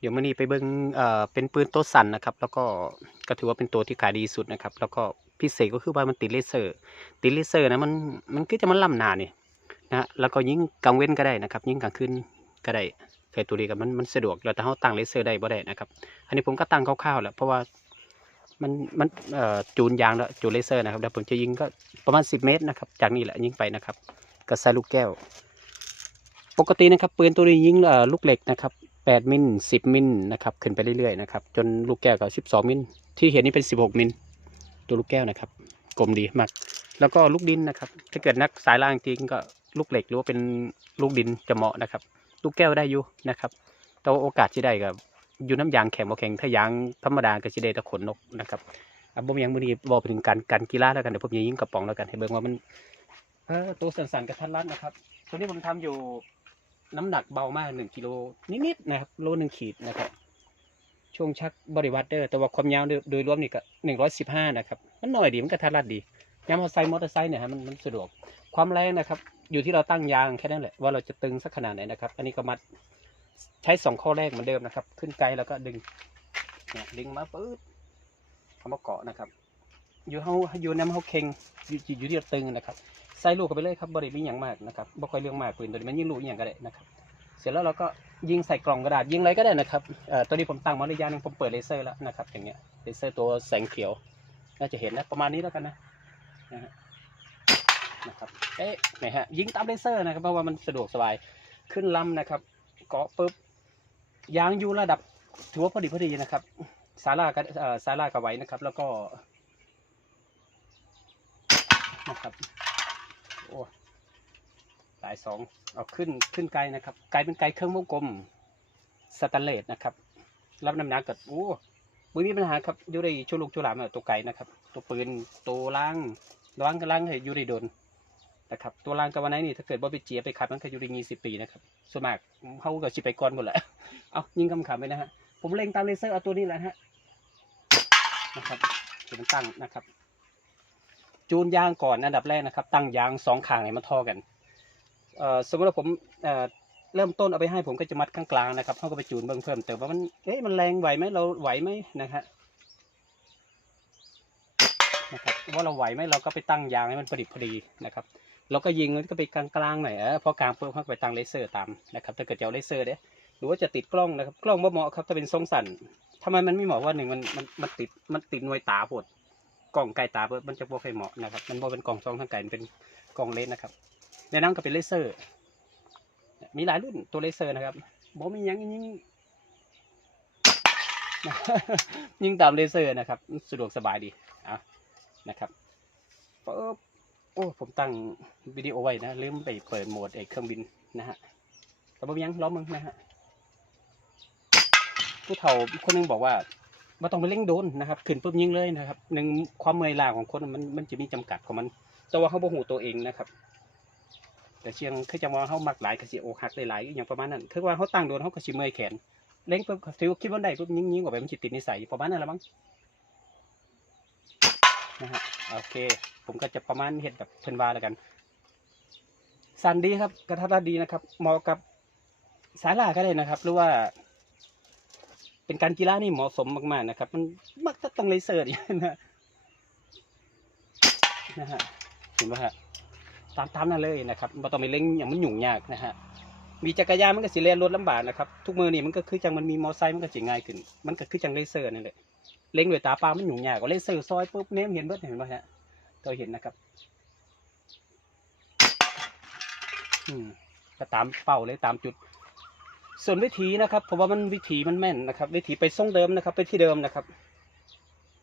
เดี๋ยวมื่อนี้ไปเบิ้งเอ่อเป็นปืนตัวสั่นนะครับ แล้วก็ก็ถือว่าเป็นตัวที่ขายดีสุดนะครับ แล้วก็พิเศษก็คือว่ามันติดเลเซอร์ ติดเลเซอร์นะมันมันก็จะมันล่ำหนาเนี่ยนะแล้วก็ยิงกลางเว้นก็ได้นะครับ ยิงกลางคืนก็ได้ใส่ตัวนี้กับมันมันสะดวกแล้วแต่เขาตั้งเลเซอร์ได้บ่ได้นะครับ อันนี้ผมก็ตั้งคร่าวๆแหละเพราะว่ามันมันเอ่อจูนยางแล้วจูนเลเซอร์นะครับแล้วผมจะยิงก็ประมาณ 10 เมตรนะครับ จากนี้แหละยิงไปนะครับก็ใส่ลูกแก้ว ปกตินะครับปืนตัวนี้ยิงลูกเหล็กนะครับ 8 มิล 10 มิลนะครับขึ้นไปเรื่อยๆนะครับจนลูกแก้วก็12 มิล ที่เห็นนี่เป็น 16 มิล ตัวลูกแก้วนะครับ กลมดีมาก แล้วก็ลูกดินนะครับ ถ้าเกิดนักสายล่างจริงก็ลูกเหล็กหรือว่าเป็นลูกดินจะเหมาะนะครับ ลูกแก้วได้อยู่นะครับ แต่ว่าโอกาสที่ได้กับอยู่น้ำยางแข็งบ่แข็งถ้ายางธรรมดาก็สิได้แตะขนนกนะครับอะบ่มีหยังมื้อนี้บอกไปถึงการการกีฬาแล้วกันเดี๋ยวผมจะยิงกระป๋องแล้วกันให้เบิ่งว่ามันเออตัวสั่นๆกระทัดรัดนะครับตัวนี้ผมทำอยู่ น้ำหนักเบามากหนึ่งกิโลนิดๆนะครับโลหนึ่งขีดนะครับช่วงชักบริวัตเดอร์แต่ว่าความยาวโดยรวมนี่ก็หนึ่งร้อยสิบห้านะครับมันหน่อยดีมันกระทัดรัดดียามอเตอราใส่มอเตอร์ไซค์เนี่ยฮะมันมันสะดวกความแรงนะครับ อยู่ที่เราตั้งยางแค่นั้นแหละว่าเราจะตึงสักขนาดไหนนะครับ อันนี้ก็มัดใช้สองข้อแรกเหมือนเดิมนะครับ ขึ้นไกลแล้วก็ดึงเนี่ยดึงมาปื๊ดเอามาเกาะนะครับ อยู่เฮาอยู่น้ำเฮาเค็งอยู่อยู่อยู่ที่เราตึงนะครับ ใส่ลูกเข้าไปเลยครับบริมีอย่างมากนะครับบ่ค่อยเรื่องมากปืนตัวนี้มันยิงลูกอย่างก็ได้นะครับ เสร็จแล้วเราก็ยิงใส่กล่องกระดาษยิงอะไรก็ได้นะครับตัวนี้ผมตั้งมาระยะหนึงผมเปิดเลเซอร์แล้วนะครับอย่างเงี้ยเลเซอร์ตัวแสงเขียวน่าจะเห็นนะประมาณนี้แล้วกันนะนะฮะนะครับเอ๊ะนี่ฮะยิงตามเลเซอร์นะครับเพราะว่ามันสะดวกสบายขึ้นลำนะครับเกาะปุ๊บยางอยู่ระดับถือว่าพอดีพอดีนะครับสาราก็เอ่อสาราก็ไว้นะครับ แล้วก็นะครับายสองเอาขึ้นขึ้นไกลนะครับ ไกลเป็นไกลเครื่องวงกลมสแตนเลสนะครับ รับน้ำหนักกับโอ้ไม่มีปัญหาครับอยู่ในชูลูกชูหลามตัวไกลนะครับ ตัวปืนตัวล่างล่างกับล่างให้อยู่ในโดนนะครับตัวล่างกับวันไหนนี่ถ้าเกิดว่ไปเจียไปขับมันก็อยู่ในยี่สิบปีนะครับส่วนมากเขาก็ชิไปก่อนหมดแหละเอายิงคำขำไปนะฮะผมเล็งตามเลเซอร์เอาตัวนี้แหละฮะนะครับเดี๋ยวมันตั้งนะครับ จูนยางก่อนอันดับแรกนะครับ ตั้งยางสองข้างให้มันท่อกัน สมมติว่าผมเริ่มต้นเอาไปให้ผมก็จะมัดข้างกลางนะครับเขาก็ไปจูนเบิ่งเพิ่มเติมว่ามันเอ๊ะมันแรงไหวไหมเราไหวไหมนะฮะนะครับว่าเราไหวไหมเราก็ไปตั้งยางให้มันพอดีพอดีนะครับเราก็ยิงมันก็ไปกลางๆหน่อยเออพอกลางปุ๊บเข้าไปตั้งเลเซอร์ตามนะครับถ้าเกิดจะเอาเลเซอร์เด้หรือว่าจะติดกล้องนะครับ กล้องบ่เหมาะครับถ้าเป็นทรงสั่นทำไมมันไม่เหมาะว่าหนึ่งมันมันมันติดมันติดหน่วยตาปวดกล่องไกลตาเบิดมันจะบ่ค่อยเหมาะนะครับ มันบ่เป็นกล่องซองทางไกลมันเป็นกล่องเลนส์นะครับ ในนั้นก็เป็นเลเซอร์ มีหลายรุ่นตัวเลเซอร์นะครับบ่มียังยิงยิงตามเลเซอร์นะครับ สะดวกสบายดีอะนะครับปึ๊บโอ้ผมตั้งวิดีโอไว้นะลืมไปเปิดโหมดไอ้เครื่องบินนะฮะแต่บ่มียังล้อมมึงนะฮะผู้เฒ่าคนนึงบอกว่าไม่ต้องไปเร่งโดนนะครับขึ้นปุ๊บยิงเลยนะครับหนึ่งความเมื่อยล้าของคนมันมันจะมีจำกัดของมัน แต่ว่าเขาบ่หูตัวเองนะครับ แต่เชียงคือจะว่าเขามักหลายกระสีอกหักหลายๆอหย่างประมาณนั้นคือว่าเขาตั้งโดนเขาก็สิเมื่อยแขนเร่งปุ๊บถือว่าคิดว่าได้ปุ๊บยิงยิงออกไปมันจิตติดนิสัยประมาณนั้นละมั้งนะฮะโอเค ผมก็จะประมาณเห็ดแบบเพิ่นว่าแล้วกันสันดีครับกระทัดรัดดีนะครับเหมาะกับสาลาก็ได้นะครับ หรือว่า เป็นการกีฬานี่เหมาะสมมากๆนะครับ มันมักจะต้องเลเซอร์นี่นะนะฮะเห็นไหมฮะ ตามตามนั่นเลยนะครับมันต้องไปเล่งอย่างมันหยุ่งยากนะฮะมีจักรยานมันก็สิเล่นรถลำบากนะครับทุกมือนี่มันก็คือจังมันมีมอไซค์มันก็สิง่ายขึ้น มันก็คือจังเลเซอร์นั่นแหละเล็งด้วยตาเปล่ามันหยุ่งยากกว่าเลเซอร์ซอยปุ๊บเนมเห็นเบิดเห็นไหมฮะตัวเห็นนะครับอืมก็ตามเป้าเลยตามจุด ส่วนวิธีนะครับผมว่ามันวิธีมันแม่นนะครับ วิธีไปทรงเดิมนะครับ ไปที่เดิมนะครับ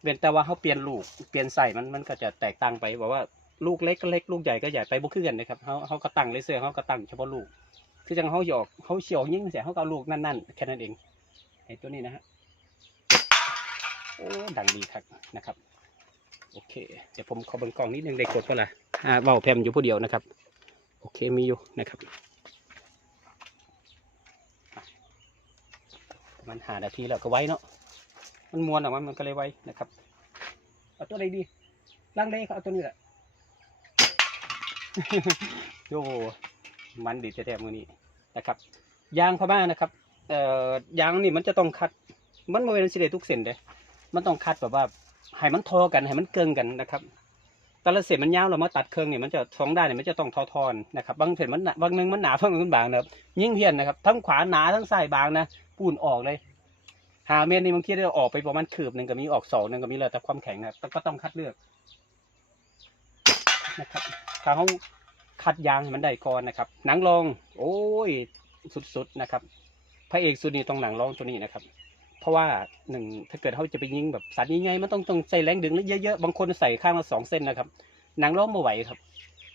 เว้นแต่ว่าเขาเปลี่ยนลูกเปลี่ยนใส่มันมันก็จะแตกต่างไปบอกว่า ลูกเล็กก็เล็กลูกใหญ่ก็ใหญ่ไปบุคือกันนะครับเขาเขาก็ตั้งเลเซอร์เขาก็ตั้งเฉพาะลูก คือจังเขาหยอกเขาเฉียวยิ่งเสียเขาก็ลูกนั่นๆแค่นั้นเองไอ้ตัวนี้นะฮะโอ้ดังดีครับนะครับโอเคเดี๋ยวผมขอเบิ่งกล่องนิดนึงได้กดก็ละอ่าเบาแพมอยู่ผู้เดียวนะครับ โอเคมีอยู่นะครับมันหานาทีแล้วก็ไว้เนาะมันมวนออกมามันก็เลยไว้นะครับเอาตัวไหนดีล่างเล่เขาเอาตัวนี้แหละ โยมันดีแท้ๆมือนี้นะครับยางพม่านะครับเอ่อยางนี่มันจะต้องคัด มันบ่เป็นสิได้ทุกเส้นเด้มันต้องคัดแบบว่าให้มันทอกันให้มันเกิงกันนะครับแต่ละเส้นมันยาวเรามาตัดเครื่องนี่มันจะสองด้านนี่มันจะต้องทอทอนนะครับบางเส้นมันบางหนึงมันหนาบางนึงมันบางนะครับยิ่งเพี้ยนนะครับทั้งขวาหนาทั้งซ้ายบางนะปูนออกเลยหาเมตรนี่บางทีได้ออกไปประมาณคืบหนึ่งก็มีออกสองหนึ่งก็มีเลยแต่ความแข็งนะครับก็ต้องคัดเลือก นะครับถ้าเขาคัดยางมันได้ก่อนนะครับ หนังรอง โอ้ยสุดๆนะครับ พระเอกสุดนี่ต้องหนังรองตัวนี้นะครับ เพราะว่าหนึ่งถ้าเกิดเขาจะไปยิงแบบสัตว์ยังไงมันต้องต้องใส่แรงดึงแล้วเยอะๆบางคนใส่ข้างละสองเส้นนะครับ หนังรองมาไหวครับ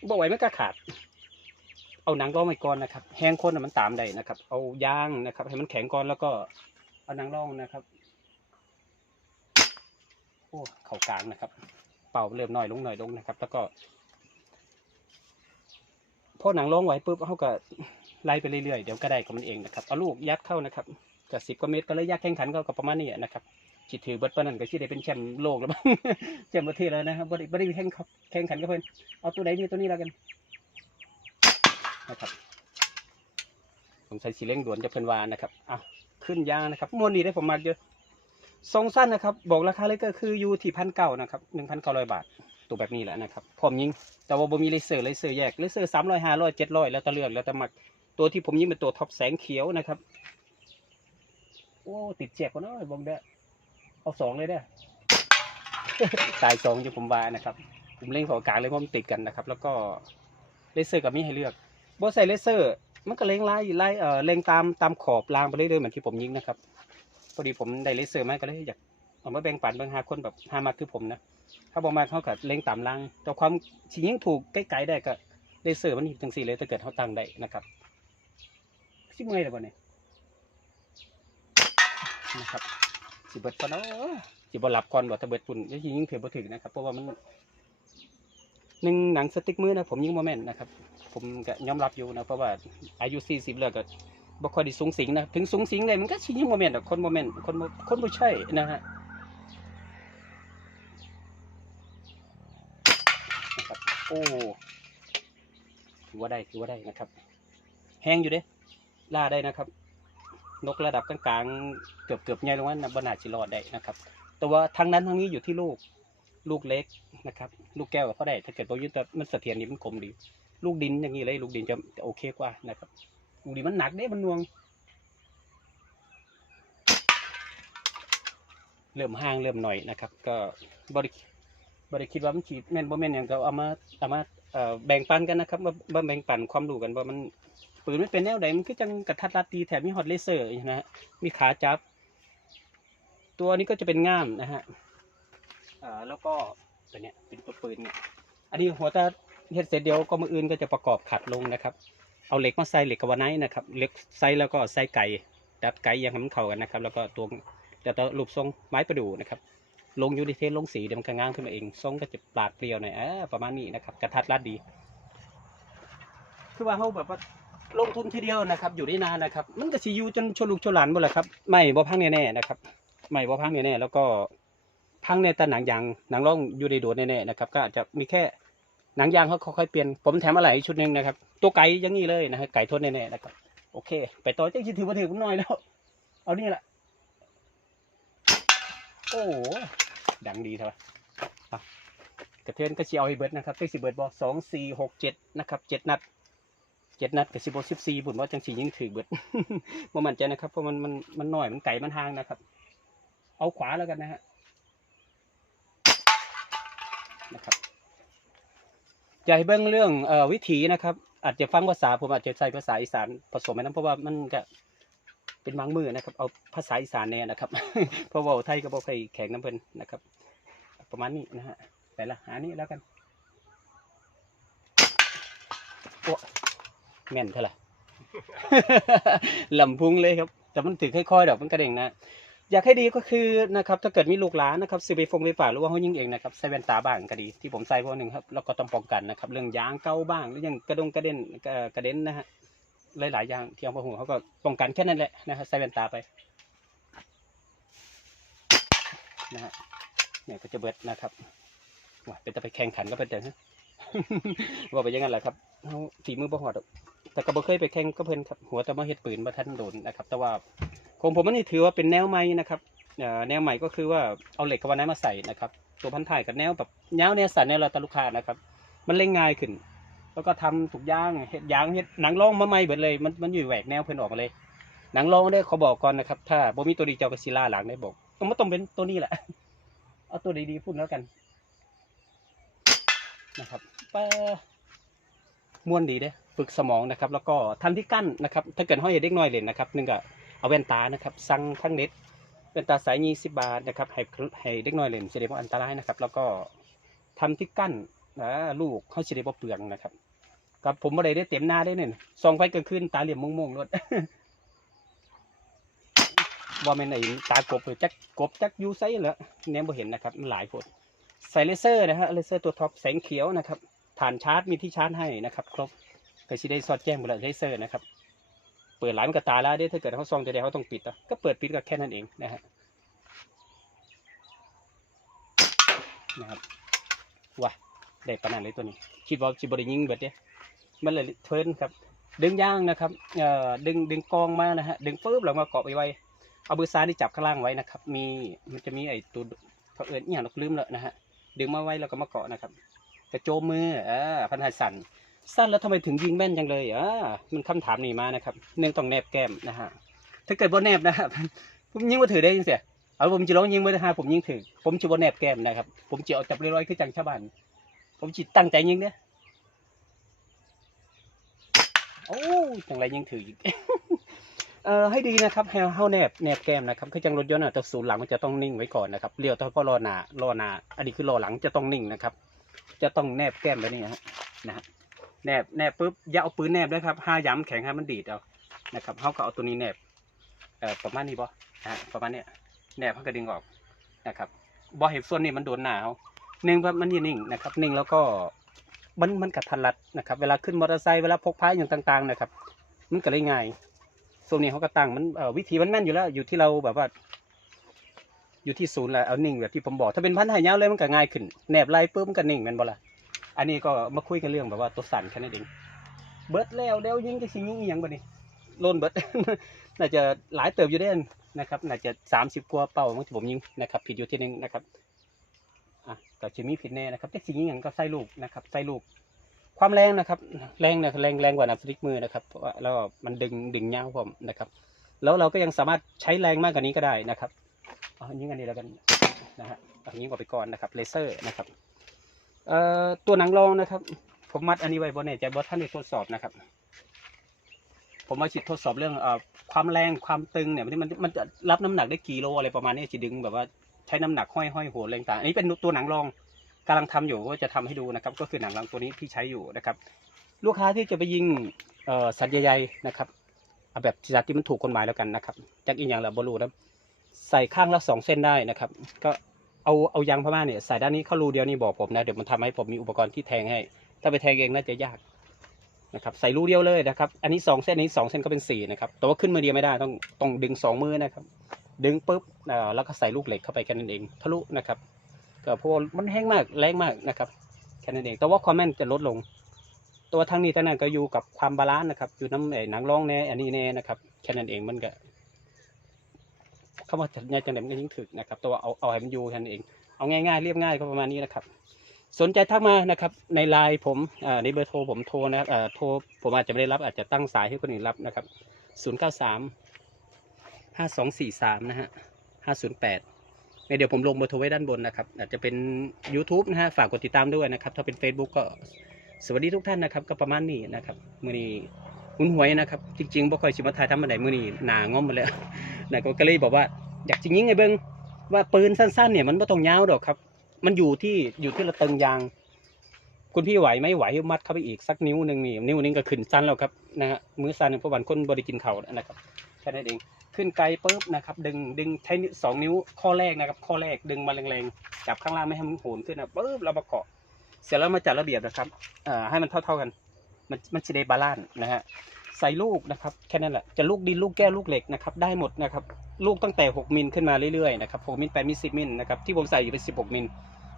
บ่ไหวไม่กล้าขาด เอาหนังรองไปก่อนนะครับ แห้งคนน่ะมันตามได้นะครับ เอายางนะครับ ให้มันแข็งก่อนแล้วก็เอาหนังรองนะครับโอ้เข่ากลางนะครับ เป่าเริ่มน้อยลงหน่อยลงนะครับ แล้วก็ พอหนังร่องไหวปุ๊บเขาก็ไล่ไปเรื่อยๆเดี๋ยวก็ได้ของมันเองนะครับเอาลูกยัดเข้านะครับก็สิบกว่าเมตรก็เลยยากแข่งขันก็ประมาณนี้นะครับจิตถือเบิดปนนั้นก็สิได้เป็นแชมป์โลกแล้วบ้างแชมป์ประเทศแล้วนะครับบ่ได้บ่ได้แข่งขันแข่งขันกับเพิ่อนเอาตัวไหนมีตัวนี้แล้วกันนะครับผมใส่สีเร่งด่วนจะเพิ่นวานนะครับอะขึ้นยางนะครับมวนนี้ได้ผมมาเยอะทรงสั้นนะครับ บอกราคาเลยก็คืออยู่ที่พันเก้านะครับหนึ่งพันเก้าร้อยบาท ตัวแบบนี้แหละนะครับพร้อมยิง แต่ว่าบ่มีเลเซอร์เลเซอร์แยกเลเซอร์สามร้อยห้าร้อยเจ็ดร้อยแล้วแต่เลือกแล้วแต่มักตัวที่ผมยิงเป็นตัวท็อปแสงเขียวนะครับโอ้ติดเจ็บกว่าน้อยบองเด้อเอาสองเลยเด้อตายสองอยู่ผมวานะครับ ผมเล่นของกลางเลยเพราะมันติดกันนะครับ แล้วก็เลเซอร์กับมีให้เลือกบ่ใส่เลเซอร์มันก็เล็งไล่ไล่เอ่อเล็งตามตามขอบรางไปเรื่อยๆเหมือนที่ผมยิงนะครับพอดีผมได้เลเซอร์มาก็เลยอยากเอามาแบ่งปันบางหาคนแบบหามาคือผมนะ ถ้าบอกมาเขากับเล็งตามราง แต่ความชิยิงถูกใกล้ๆได้ก็เลเซอร์มันจังสี่เลยถ้าเกิดเขาตั้งได้นะครับชิเมื่อยเลยบ่เนี่ยนะครับสิเบิดก่อนเนาะสิบ่หลับก่อนบ่ถ้าเบิดปุ่นจะยิงเถื่อบ่ถึงนะครับเพราะว่ามันหนึ่งหนังสติ๊กมือนะผมยิงโมเมนต์นะครับ ผมก็ยอมรับอยู่นะเพราะว่าอายุ40แล้วก็บ่ค่อยได้สูงสิงนะถึงสูงสิงเลยมันก็สิยิงโมเมนต์คนโมเมนต์คนคนบ่ใช่นะฮะนะครับ โอ้ถือว่าได้ถือว่าได้นะครับ แห้งอยู่เด้ล่าได้นะครับ นกระดับกลางๆเกือบเกือบใหญ่ลงว่าบนาจิรอดได้นะครับ แต่ว่าทางนั้นทางนี้อยู่ที่ลูกลูกเล็กนะครับ ลูกแก้วก็ได้ถ้าเกิดบอยุทธมันเสถียรนี่มันคมดี ลูกดินอย่างนี้เลย ลูกดินจะจะโอเคกว่านะครับลูกดินมันหนักเด้มันนวง เริ่มห่างเริ่มหน่อยนะครับ ก็บริ บริคิดว่ามันขีดแม่นบ่แม่นอย่างก็เอามาเอามาเอ่อแบ่งปันกันนะครับมามาแบ่งปันความรู้กันว่ามันปืนไม่เป็นแนวใดมันก็จังกระทัดรัดดีแถมมีฮอตเลเซอร์นะฮะมีขาจับ ตัวนี้ก็จะเป็นง่ามนะฮะอ่าแล้วก็ตัวเนี้ยเป็นตัวปืนเนี่ยอันนี้หัวตาเฮ็ดเสร็จเดียวก็มืออื่นก็จะประกอบขัดลงนะครับ เอาเหล็กมาใส่เหล็กกระวานไนนะครับเหล็กใส่แล้วก็ใส่ไก่ดัดไก่ยังให้มันเข้ากันนะครับ แล้วก็ตัวแต่ตัวรูปทรงไม้ประดู่นะครับ ลงยูนิเทสลงสีเดี๋ยวมันก็งามขึ้นมาเองทรงก็จะปราดเปรียวหน่อยอ่าประมาณนี้นะครับ กระทัดรัดดี คือว่าเขาแบบว่าลงทุนทีเดียวนะครับ อยู่ได้นานนะครับ มันก็สิอยู่จนชนลูกชนหลานหมดแหละครับไม่บ่พังแน่ๆนะครับไม่บ่พังแน่ๆแล้วก็พังในแต่หนังยางหนังร่องอยู่ในโดดแน่ๆนะครับ ก็อาจจะมีแค่หนังยางเขาค่อยๆเปลี่ยนผมแถมอะไรชุดหนึ่งนะครับ ตัวไก่ยังนี้เลยนะฮะไก่ทนแน่ๆนะครับโอเค ไปต่อจะคิดถือว่าถือผมหน่อยแล้ว เอานี่แหละ โอ้ดังดีเถอะอ่กระเทือนก็เชียวให้เบิร์ดนะครับเต็สิเบิร์ดบอกสองสี่หกเจ็ดนะครับเจ็ดนัดเจ็ดนัดกับสิบสิบสี่บุญว่าจังสียิงถือเบิดบ่มั่นใจนะครับเพราะมันมันมันหน่อยมันไก่มันห่างนะครับ เอาขวาแล้วกันนะฮะนะครับจะให้เบิ้งเรื่องเอ่อวิถีนะครับ อาจจะฟังภาษาผมอาจจะใส่ภาษาอีสานผสมไปนะเพราะว่ามันจะ เป็นบางมือนะครับ เอาภาษาอีสานแน่นะครับเพราะว่าไทยก็บ่เคยแข่งน้ำเพลินนะครับ ประมาณนี้นะฮะแต่ละหานี่แล้วกันโอ้แม่นเท่าไหร่ลำพุงเลยครับ แต่มันถือค่อยๆดอกมันกระเด้งนะอยากให้ดีก็คือนะครับถ้าเกิดมีลูกหลานนะครับซื้อไปฟงไปฝากหรือว่าเขายิ่งเองนะครับใส่แว่นตาบ้างก็ดีที่ผมใส่พราะหนึ่งครับเราก็ต้องป้องกันนะครับ เรื่องยางเก้าบ้างหรือยังกระดงกระเด็นกระเด็นนะฮะ หลายๆอย่างที่เอามาหูเขาก็ป้องกันแค่นั้นแหละนะครับใส่แว่นตาไปนะฮะเนี่ยก็จะเบิดนะครับว่าเป็นแต่ไปแข่งขันก็เป็นแต่ฮะว่าไปยังไงแหละครับเอาฝีมือบ่หอดหรอกแต่ก็บ่เคยไปแข่งกับเพิ่นครับหัวแต่มาเฮ็ดปืนมาทันโดนนะครับ แต่ว่าของผมมันนี่ถือว่าเป็นแนวใหม่นะครับแนวใหม่ก็คือว่าเอาเหล็กกับวันนั้นมาใส่นะครับ ตัวพันท้ายกับแนวแบบยาวแนวสันแนวเราตะลูกค้านะครับ มันเล่งง่ายขึ้น แล้วก็ทำทุกย่างเฮ็ดยางเฮ็ดหนังรองมาใหม่เบิดเลย มันมันอยู่แหวกแนวเพิ่นออกมาเลย หนังรองได้เขาบอกก่อนนะครับ ถ้าบ่มีตัวดีเจ้าก็สิล่าหลังได้บอกต้องมาต้องเป็นตัวนี้แหละเอาตัวดีๆพูดแล้วกันนะครับปะม่วนดีเด้ฝึกสมองนะครับ แล้วก็ทันที่กั้นนะครับ ถ้าเกิดห้อยเด็กน้อยเล่นนะครับหนึงก็เอาแว่นตานะครับ สั่งทั้งเน็ตแว่นตาสายยี่สิบบาทนะครับให้ให้เด็กน้อยเล่นจะได้บ่อันตรายนะครับ แล้วก็ทำที่กั้น นะลูกเขาจะได้บ่เปลืองนะครับกับผมบ่ได้ได้เต็มหน้าได้เนี่ยส่องไฟกลางคืนตาเหลี่ยมม่วงๆรถว่าแม่นไอ้ตากบหรือจักกบจักยูไซเหรอแนมบ่เห็นนะครับมันหลายคนใส่เลเซอร์นะฮะเลเซอร์ตัวท็อปแสงเขียวนะครับฐานชาร์จมีที่ชาร์จให้นะครับ ครบก็สิได้สอดแจ้งหมดเลยเลเซอร์นะครับเปิดหลายมันก็ตาแล้วเด้ถ้าเกิดเขาซองจะได้เขาต้องปิดอะก็เปิดปิดก็แค่นั้นเองนะฮะนะครับว้า ได้ปานนั้นเลยตัวนี้ คิดว่าจิบได้ยิงเบิดเด้มันเลยเทินครับ ดึงย่างนะครับเอ่อดึงดึงกองมานะฮะดึงปุ๊บแล้วมาเกาะไปไว้ เอามือซ้ายที่จับข้างล่างไว้นะครับ มีมันจะมีไอ้ตัวเขาเอิญอหย่างเราลืมแล้วนะฮะดึงมาไว้แล้วก็มาเกาะนะครับกระโจมมืออ่าพันหัดสั่นสั้นแล้วทำไมถึงยิงแม่นจังเลยอ่ามันคำถามนี่มานะครับเนื่องต้องแนบแก้มนะฮะถ้าเกิดว่าแนบนะครับผมยิงมาถือได้ยังเสียเอาผมจะร้องยิงไม่ได้ฮะผมยิงถือผมจะว่าแนบแก้มนะครับ ผมจะเอาจับเรียอยๆคือจังชาวบ้าน ผมจิตตั้งใจยิงเนี่ยโอ้จังไรยิงถืออีกเอ่อให้ดีนะครับห้เฮาแนบแนบแก้มนะครับคือจังรถยนต์อะแต่ศูนย์หลังมันจะต้องนิ่งไว้ก่อนนะครับเลี้ยวแต่พอรอหน้ารอหน้าอันนี้คือรอหลังจะต้องนิ่งนะครับ จะต้องแนบแก้มแบบนี้นะฮะนะฮะแนบแนบปุ๊บอย่าเอาปืนแนบด้วยครับห้าย้ำแข็งให้มันดีดเอานะครับเฮาก็เอาตัวนี้แนบเอ่อประมาณนี้บ่นะฮะประมาณเนี้ยแนบเฮาก็ดึงออกนะครับบ่เห็นส่วนนี้มันโดนหนาว หนึ่งว่ามันยืนนิ่งนะครับนิ่งแล้วก็มันมันกัดทันรัดนะครับ เวลาขึ้นมอเตอร์ไซค์เวลาพกพาอย่างต่างๆนะครับ มันก็เลยง่ายส่วนนี้เขาก็ตั้งมันวิธีมันแม่นอยู่แล้ว อยู่ที่เราแบบว่า อยู่ที่ศูนย์แหละเอานิ่งแบบที่ผมบอก ถ้าเป็นพันธุ์ไหยาวเลยมันก็ง่ายขึ้นแนบไล่ปุ๊บมันก็นิ่งมันบ่ละอันนี้ก็มาคุยกันเรื่องแบบว่าตัวสั่นแค่นั้นเองเบิร์ดแล้วเดี๋ยวยิงจะสิยิงอีหยังบ่นี่โลนเบิร์ดน่าจะหลายเติบอยู่เด้นนะครับ น่าจะสามสิบกว่าเป้ามั้งที่ผมยิงนะครับ ผิดอยู่ที่นึงนะครับ อะก็จะมีผิดแน่นะครับแต่สิยิงอย่างก็ใส่ลูกนะครับใส่ลูก ความแรงนะครับ แรงนี่ยแรงแรงกว่าน้ำสติ๊กมือนะครับเพราะว่าแล้วมันดึงดึงเงาผมนะครับ แล้วเราก็ยังสามารถใช้แรงมากกว่านี้ก็ได้นะครับเอายิงอันนี้แล้วกันนะฮะเอายิงออกไปก่อนนะครับเลเซอร์นะครับเอ่อตัวหนังรองนะครับ ผมมัดอันนี้ไว้บนเนี่ยจะบอท่านได้ทดสอบนะครับ ผมมาจิตทดสอบเรื่องเอ่อความแรงความตึงเนี่ยมันมันมันจะรับน้ำหนักได้กี่โลอะไรประมาณนี้จะดึงแบบว่า ใช้น้ำหนักห้อยห้อยโหนแรงต่างอันนี้เป็นตัวหนังรองกำลังทำอยู่ก็จะทำให้ดูนะครับ ก็คือหนังรังตัวนี้ที่ใช้อยู่นะครับ ลูกค้าที่จะไปยิงสัตว์ใหญ่ๆนะครับเอาแบบสัตว์ที่มันถูกกฎหมายแล้วกันนะครับจากอีกอย่างละบรูนะใส่ข้างละสองเส้นได้นะครับ ก็เอาเอายางพม่าเนี่ยใส่ด้านนี้เข้ารูเดียวนี่บอกผมนะเดี๋ยวมันทำให้ผมมีอุปกรณ์ที่แทงให้ ถ้าไปแทงเองน่าจะยากนะครับใส่รูเดียวเลยนะครับ อันนี้สองเส้นอันนี้สองเส้นก็เป็นสี่นะครับแต่ว่าขึ้นมือเดียวไม่ได้ต้องต้องดึงสองมือนะครับ ดึงปุ๊บเอ่อแล้วก็ใส่ลูกเหล็กเข้าไปแค่นั้นเอง ทะลุนะครับก็เพราะมันแห้งมากแรงมากนะครับแค่นั้นเองแต่ว่าความแม่นจะลดลง ตัวทั้งนี้ทั้งนั้นก็อยู่กับความบาลานซ์นะครับ อยู่น้ำไอ้หนังรองแน่อันนี้แน่นะครับแค่นั้นเองมันก็คำว่าจะเนี่ยจังไหนมันก็ยิ่งถึกนะครับ ตัวเอาเอาให้มันอยู่แค่นั้นเอง เอาง่ายๆเรียบง่ายก็ประมาณนี้นะครับ สนใจทักมานะครับในไลน์ผมในเบอร์โทรผมโทรนะครับโทรผมอาจจะไม่ได้รับอาจจะตั้งสายให้คนอื่นรับนะครับศูนย์เก้าสาม ห้าสองสี่สามนะฮะห้าศูนย์แปดเดี๋ยวผมลงเบอร์โทรไว้ด้านบนนะครับ อาจจะเป็น YouTube นะฮะ ฝากกดติดตามด้วยนะครับ ถ้าเป็น Facebook ก็สวัสดีทุกท่านนะครับ ก็ประมาณนี้นะครับมือนี้หุนหวยนะครับ จริงๆบ่ค่อยชิมาถ่ายทำอะไรมือนี้หนางอมมาแล้วนะก็เลยบอกว่าอยากจริงยิงไงเบิ้งว่าปืนสั้นๆเนี่ยมันไม่ต้องยาวดอกครับ มันอยู่ที่อยู่ที่ระเติงยาง คุณพี่ไหวไหมไหวมัดเข้าไปอีกสักนิ้วหนึ่งนี่นิ้วหนึงก็ขึ้นสั้นแล้วครับนะฮะมือสั้นเพราะวันคนบริกินเขานะครับแค่นั้นเอง ขึ้นไกลปุ๊บนะครับ ดึงดึงใช้นิ้วสองนิ้วข้อแรกนะครับ ข้อแรกดึงมาแรงๆจับข้างล่างไม่ให้มันโหนขึ้นนะปุ๊บเรามาเกาะเสร็จแล้วมาจัดระเบียบนะครับเอ่อให้มันเท่าๆกัน มันมันจะได้บาลานซ์นะฮะใส่ลูกนะครับแค่นั้นแหละจะลูกดินลูกแก้วลูกเหล็กนะครับได้หมดนะครับลูกตั้งแต่ 6 มิลขึ้นมาเรื่อยๆนะครับ6มิล8มิล10มิลนะครับที่ผมใส่อยู่เป็น 16 มิล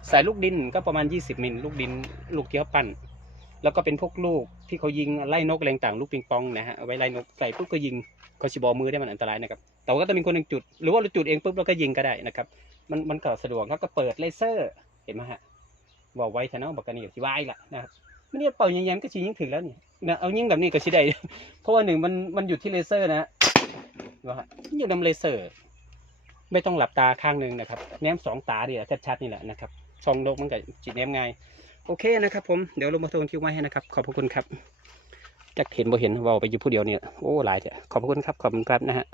ใส่ลูกดินก็ประมาณ 20 มิลลูกดินลูกที่เขาปั้น แล้วก็เป็นพวกลูกที่เขายิงไล่นกอะไรต่างลูกปิงปองนะฮะไว้ไล่นกใส่ปุ๊บก็ยิง เขาชิบอมือได้มันอันตรายนะครับแต่ว่าก็ต้องมีคนหนึ่งจุด หรือว่าเราจุดเองปุ๊บเราก็ยิงก็ได้นะครับ มันมันก็สะดวกแล้วก็เปิดเลเซอร์เห็นไหมฮะบอกไว้ทนาะบอกกันนี่สิวายละนะครับไม่ได้เป่ายังๆก็ชิยิงถึงแล้วนี่นะเอายิงแบบนี้ก็ชิได้ เพราะว่าหนึ่งมันมันอยู่ที่เลเซอร์นะฮะว่าฮะอยู่นำเลเซอร์ ไม่ต้องหลับตาข้างหนึ่งนะครับแนมสองตาเดีแหละชัดๆนี่แหละนะครับซองนกมันก็จิตแนมง่ายโอเคนะครับผมเดี๋ยวลงมาทวนคิวไว้ให้นะครับ ขอบพระคุณครับ จักเห็นบ่เห็นว่าไปอยู่ผู้เดียวเนี่ยโอ้หลายเถอะขอบคุณครับ ขอบคุณครับนะฮะ